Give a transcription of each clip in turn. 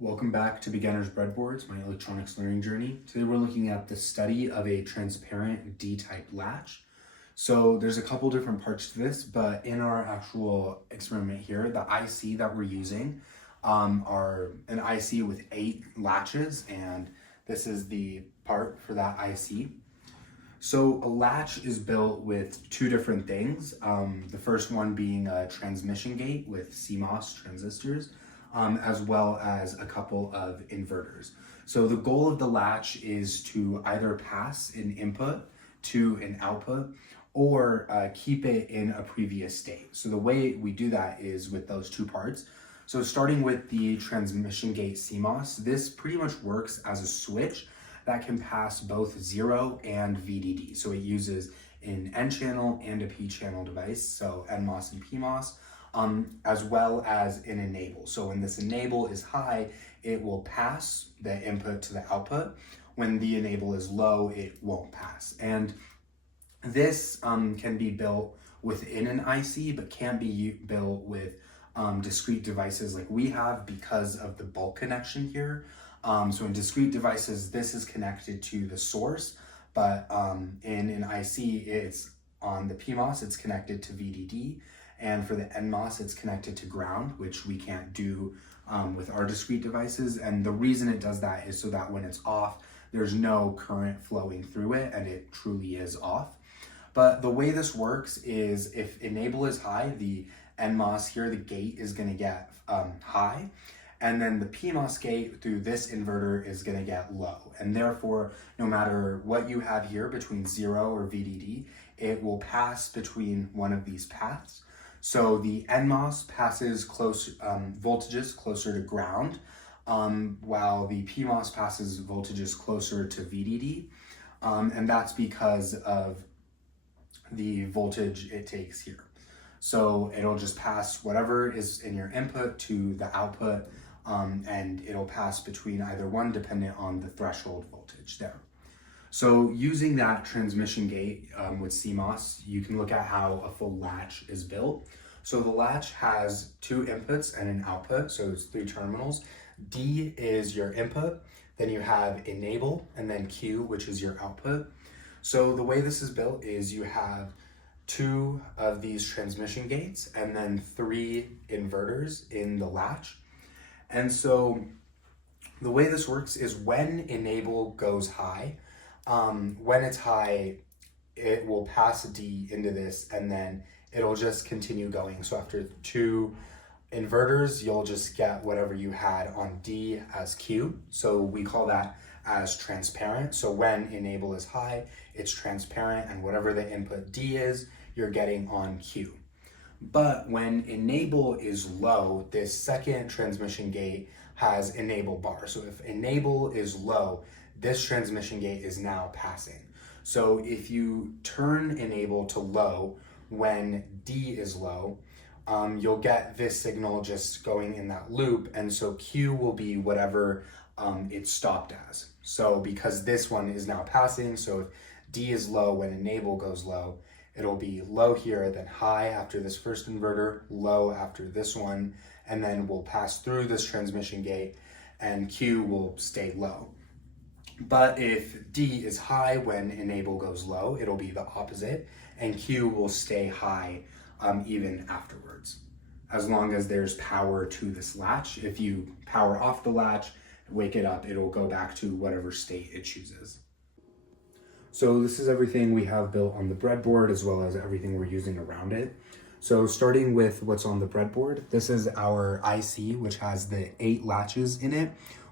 Welcome back to Beginner's Breadboards, my electronics learning journey. Today we're looking at the study of a transparent D-type latch. So there's a couple different parts to this, but in our actual experiment here, the IC that we're using are an IC with 8 latches, and this is the part for that IC. So a latch is built with two different things. The first one being a transmission gate with CMOS transistors, as well as a couple of inverters. So the goal of the latch is to either pass an input to an output or keep it in a previous state. So the way we do that is with those two parts. So starting with the transmission gate CMOS, this pretty much works as a switch that can pass both 0 and VDD. So it uses an N channel and a P channel device, so NMOS and PMOS, as well as an enable. So when this enable is high, it will pass the input to the output. When the enable is low, it won't pass. And this can be built within an IC, but can be built with discrete devices like we have because of the bulk connection here. So in discrete devices, this is connected to the source, but in an IC, it's on the PMOS, it's connected to VDD, and for the NMOS, it's connected to ground, which we can't do with our discrete devices. And the reason it does that is so that when it's off, there's no current flowing through it, and it truly is off. But the way this works is if enable is high, the NMOS here, the gate is gonna get high, and then the PMOS gate through this inverter is gonna get low. And therefore, no matter what you have here between 0 or VDD, it will pass between one of these paths. So the NMOS passes voltages closer to ground, while the PMOS passes voltages closer to VDD. And that's because of the voltage it takes here. So it'll just pass whatever is in your input to the output, and it'll pass between either one dependent on the threshold voltage there. So using that transmission gate with CMOS, you can look at how a full latch is built. So the latch has 2 inputs and an output, so it's 3 terminals. D is your input, then you have enable, and then Q, which is your output. So the way this is built is you have 2 of these transmission gates and then 3 inverters in the latch. And so the way this works is when enable goes high, when it's high, it will pass D into this and then it'll just continue going. So after 2 inverters, you'll just get whatever you had on D as Q. So we call that as transparent. So when enable is high, it's transparent, and whatever the input D is, you're getting on Q. But when enable is low, this second transmission gate has enable bar. So if enable is low, this transmission gate is now passing. So if you turn enable to low when D is low, you'll get this signal just going in that loop, and so Q will be whatever it stopped as. So because this one is now passing, so if D is low when enable goes low, it'll be low here, then high after this first inverter, low after this one, and then we'll pass through this transmission gate and Q will stay low. But if D is high when enable goes low, it'll be the opposite, and Q will stay high even afterwards, as long as there's power to this latch. If you power off the latch, wake it up, it'll go back to whatever state it chooses. So this is everything we have built on the breadboard, as well as everything we're using around it. So starting with what's on the breadboard, this is our IC, which has the 8 latches in it.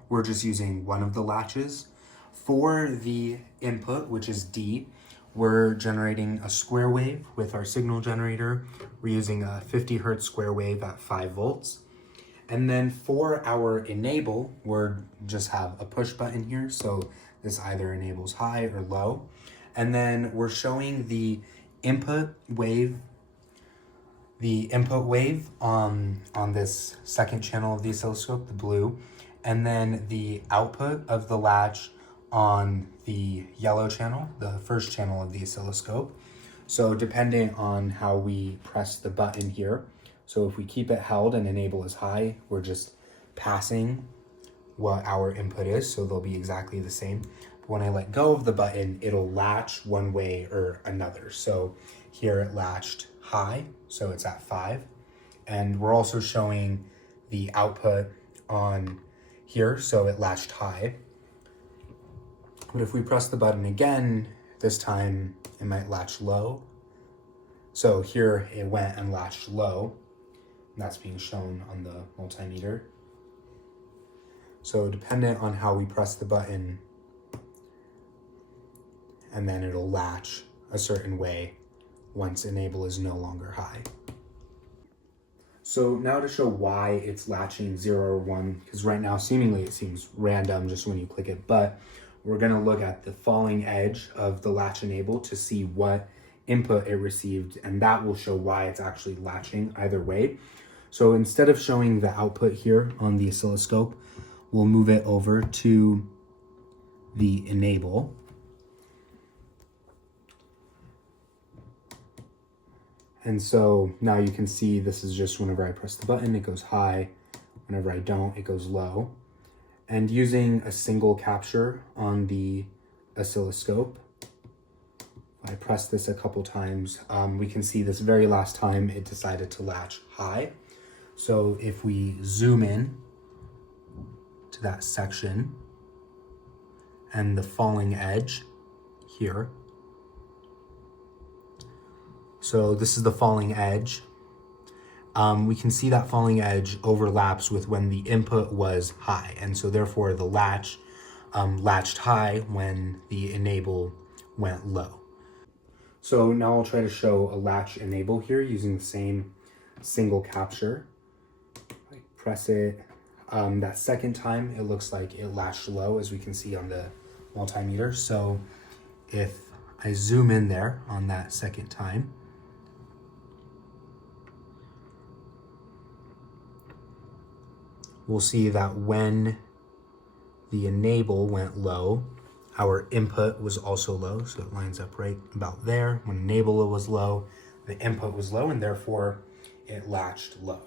We're just using one of the latches. For the input, which is D, we're generating a square wave with our signal generator. We're using a 50 hertz square wave at 5 volts. And then for our enable, we're just have a push button here. So this either enables high or low. And then we're showing the input wave on this second channel of the oscilloscope, the blue, and then the output of the latch on the yellow channel, the first channel of the oscilloscope. So depending on how we press the button here, so if we keep it held and enable is high, we're just passing what our input is, so they'll be exactly the same. But when I let go of the button, it'll latch one way or another. So here it latched high, so it's at 5. And we're also showing the output on here, so it latched high. But if we press the button again, this time it might latch low. So here it went and latched low. And that's being shown on the multimeter. So dependent on how we press the button, and then it'll latch a certain way once enable is no longer high. So now to show why it's latching 0 or 1, because right now seemingly it seems random just when you click it, but we're going to look at the falling edge of the latch enable to see what input it received, and that will show why it's actually latching either way. So instead of showing the output here on the oscilloscope, we'll move it over to the enable. And so now you can see this is just whenever I press the button, it goes high. Whenever I don't, it goes low. And using a single capture on the oscilloscope, I press this a couple times, we can see this very last time it decided to latch high. So if we zoom in to that section and the falling edge here, so this is the falling edge. We can see that falling edge overlaps with when the input was high. And so therefore the latch latched high when the enable went low. So now I'll try to show a latch enable here using the same single capture. I press it. That second time, it looks like it latched low, as we can see on the multimeter. So if I zoom in there on that second time, we'll see that when the enable went low, our input was also low, so it lines up right about there. When enable was low, the input was low, and therefore it latched low.